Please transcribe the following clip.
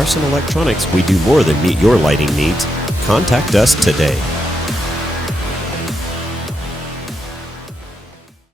Larson Electronics, we do more than meet your lighting needs. Contact us today.